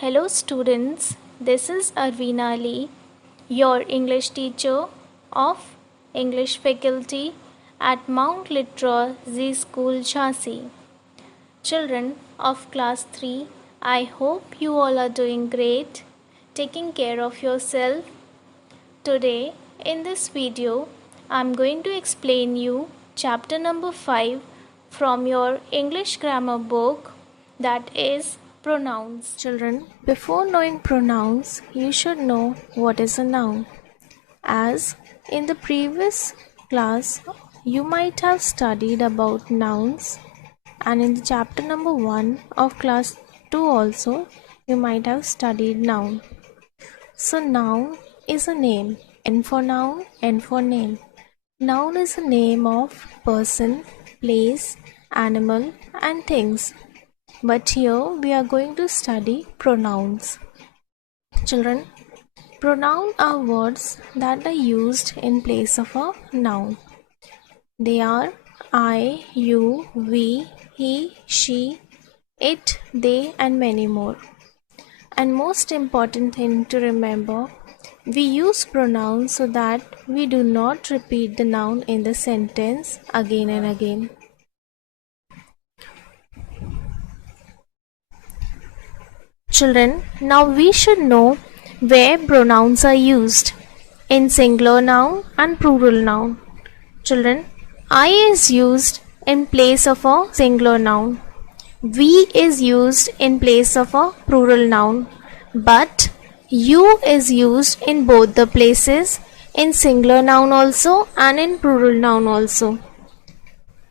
Hello students, this is Arvina Ali, your English teacher of English faculty at Mount Litra Z School Jhansi. Children of class 3, I hope you all are doing great, taking care of yourself. Today in this video, I am going to explain you chapter number 5 from your English grammar book, that is pronouns. Children, before knowing pronouns, you should know what is a noun. As in the previous class, you might have studied about nouns, and in the chapter number 1 of class 2 also, you might have studied noun. So noun is a name. N for noun, N for name. Noun is a name of person, place, animal and things. But here we are going to study pronouns. Children, pronouns are words that are used in place of a noun. They are I, you, we, he, she, it, they and many more. And most important thing to remember, we use pronouns so that we do not repeat the noun in the sentence again and again. Children, now we should know where pronouns are used in singular noun and plural noun. Children, I is used in place of a singular noun. We is used in place of a plural noun. But you is used in both the places, in singular noun also and in plural noun also.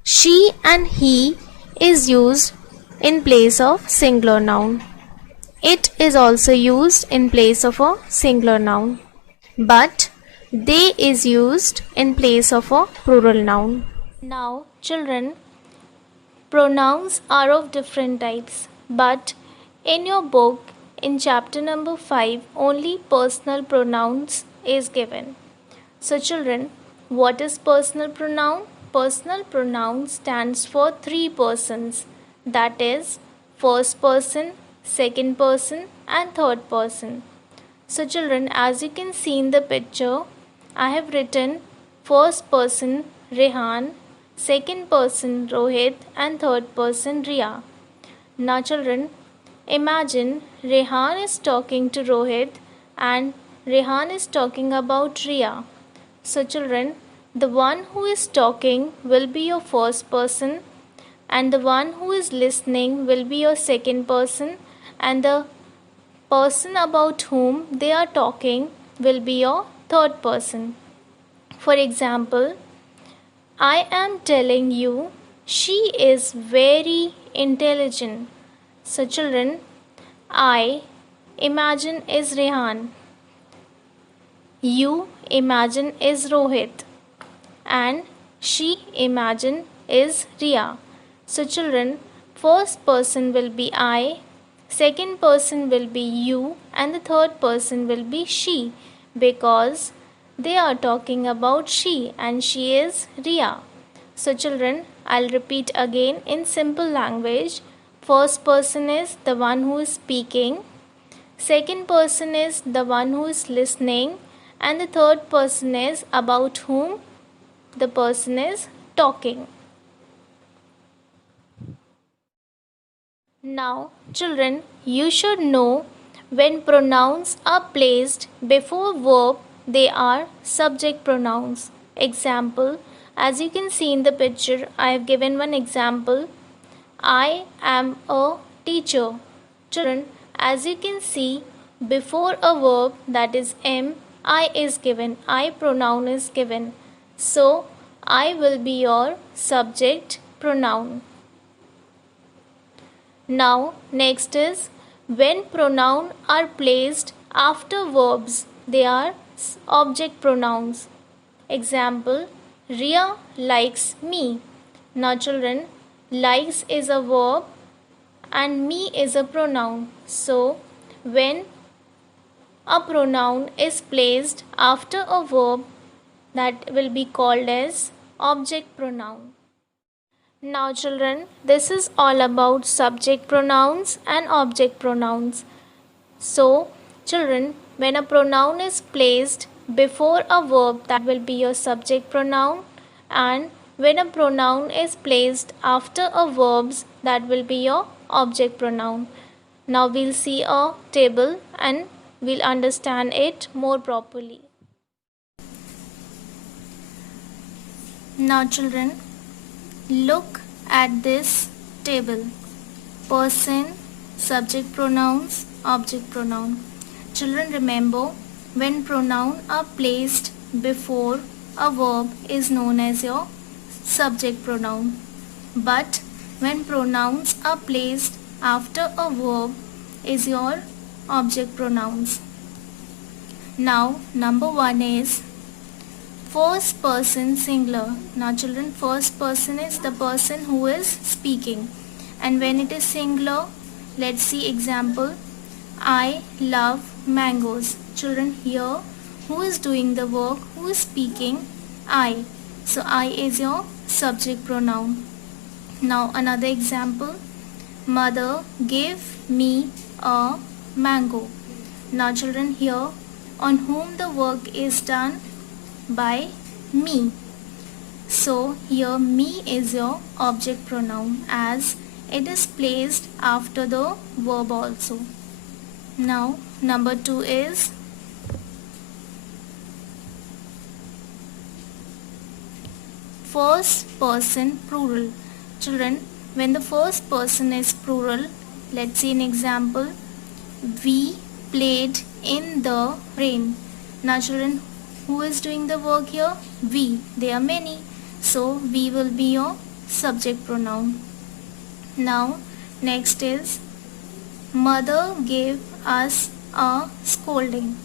She and he is used in place of singular noun. It is also used in place of a singular noun, but they is used in place of a plural noun. Now, children, pronouns are of different types, but in your book, in chapter number 5, only personal pronouns is given. So, children, what is personal pronoun? Personal pronoun stands for three persons, that is, first person, second person and third person. So children, as you can see in the picture, I have written first person Rehan, second person Rohit and third person Riya. Now children, imagine Rehan is talking to Rohit and Rehan is talking about Riya. So children, the one who is talking will be your first person and the one who is listening will be your second person and the person about whom they are talking will be your third person. For example, I am telling you she is very intelligent. So children, I imagine is Rehan, you imagine is Rohit and she imagine is Riya. So children, first person will be I, second person will be you and the third person will be she, because they are talking about she and she is Riya. So children, I'll repeat again in simple language. First person is the one who is speaking, second person is the one who is listening and the third person is about whom the person is talking. Now, children, you should know when pronouns are placed before verb, they are subject pronouns. Example, as you can see in the picture, I have given one example. I am a teacher. Children, as you can see, before a verb, that is am, I is given. I pronoun is given. So, I will be your subject pronoun. Now, next is when pronouns are placed after verbs, they are object pronouns. Example, Riya likes me. Now, children, likes is a verb and me is a pronoun. So, when a pronoun is placed after a verb, that will be called as object pronoun. Now children, this is all about subject pronouns and object pronouns. So, children, when a pronoun is placed before a verb, that will be your subject pronoun, and when a pronoun is placed after a verb, that will be your object pronoun. Now we'll see a table and we'll understand it more properly. Now children, look at this table. Person, subject pronouns, object pronoun. Children, remember, when pronouns are placed before a verb is known as your subject pronoun. But when pronouns are placed after a verb is your object pronouns. Now number 1 is first person singular. Now children, first person is the person who is speaking, and when it is singular, let's see example. I love mangoes. Children, here who is doing the work, who is speaking? I. So I is your subject pronoun. Now another example. Mother gave me a mango. Now children, here on whom the work is done? By me. So here me is your object pronoun as it is placed after the verb also. Now number 2 is first person plural. Children, when the first person is plural, let's see an example. We played in the rain. Now children, who is doing the work here? We. There are many. So we will be your subject pronoun. Now next is mother gave us a scolding.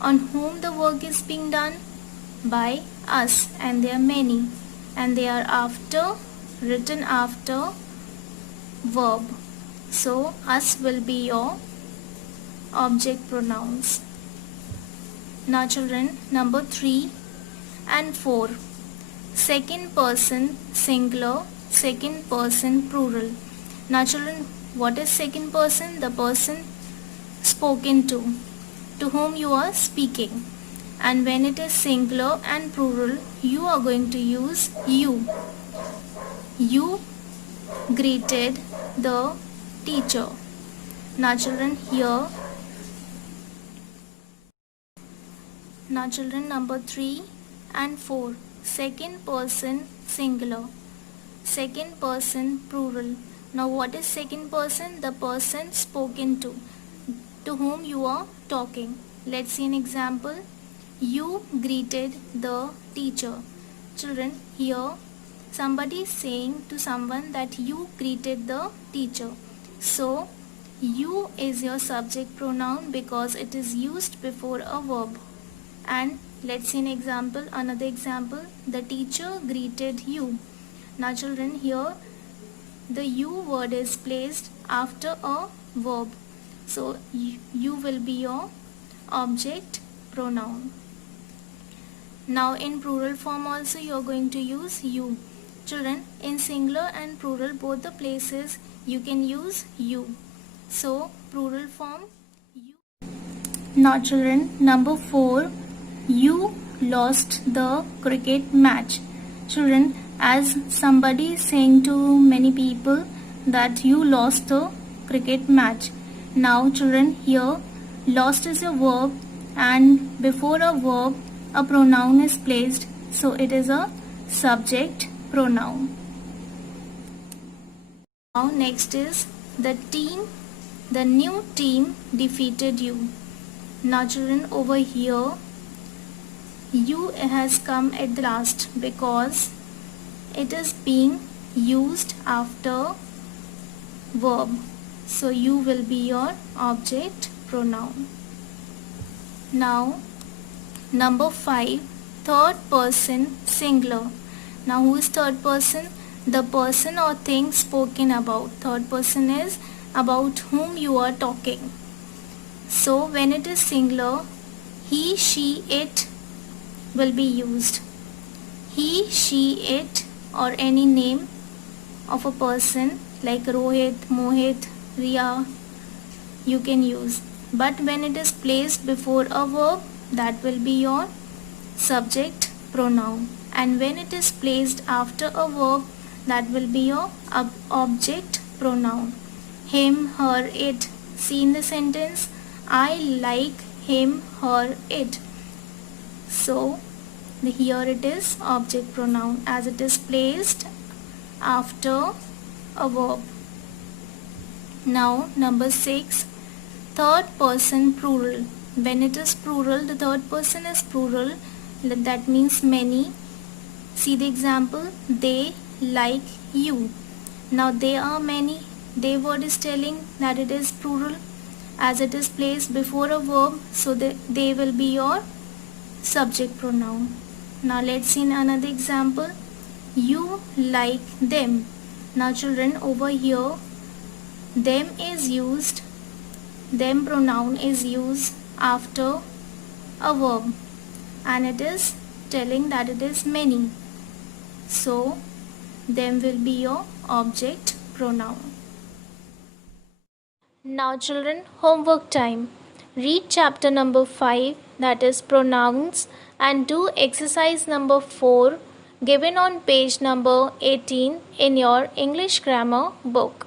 On whom the work is being done? By us, and there are many, and they are written after verb. So us will be your object pronouns. Now children, number 3 and 4. Second person singular, second person plural. Now children, what is second person? The person spoken to whom you are speaking. And when it is singular and plural, you are going to use you. You greeted the teacher. Now children, here. Now children, number 3 and 4. Second person singular, second person plural. Now what is second person? The person spoken to whom you are talking. Let's see an example. You greeted the teacher. Children, here somebody is saying to someone that you greeted the teacher. So you is your subject pronoun because it is used before a verb. And let's see an example, another example. The teacher greeted you. Now children, here the you word is placed after a verb. So you will be your object pronoun. Now in plural form also you are going to use you. Children, in singular and plural both the places you can use you. So plural form you. Now children, number 4. You lost the cricket match. Children, as somebody is saying to many people that you lost the cricket match. Now children, here lost is a verb, and before a verb a pronoun is placed, so it is a subject pronoun. Now next is the new team defeated you. Now children, over here you has come at the last because it is being used after verb. So you will be your object pronoun. Now number 5, third person singular. Now who is third person? The person or thing spoken about. Third person is about whom you are talking. So when it is singular, he, she, it will be used. He, she, it, or any name of a person like Rohit, Mohit, Riya, you can use. but when it is placed before a verb, that will be your subject pronoun, and when it is placed after a verb, that will be your object pronoun. Him, her, it. See in the sentence, I like him, her, it. So here it is object pronoun as it is placed after a verb. Now number 6, third person plural. When it is plural, the third person is plural, that means many. See the example, they like you. Now they are many. They word is telling that it is plural as it is placed before a verb, so they will be your subject pronoun. Now let's see another example. You like them. Now children, over here them is used, them pronoun is used after a verb and it is telling that it is many. So them will be your object pronoun. Now children, homework time. Read chapter number 5, that is pronouns, and do exercise number 4 given on page number 18 in your English grammar book.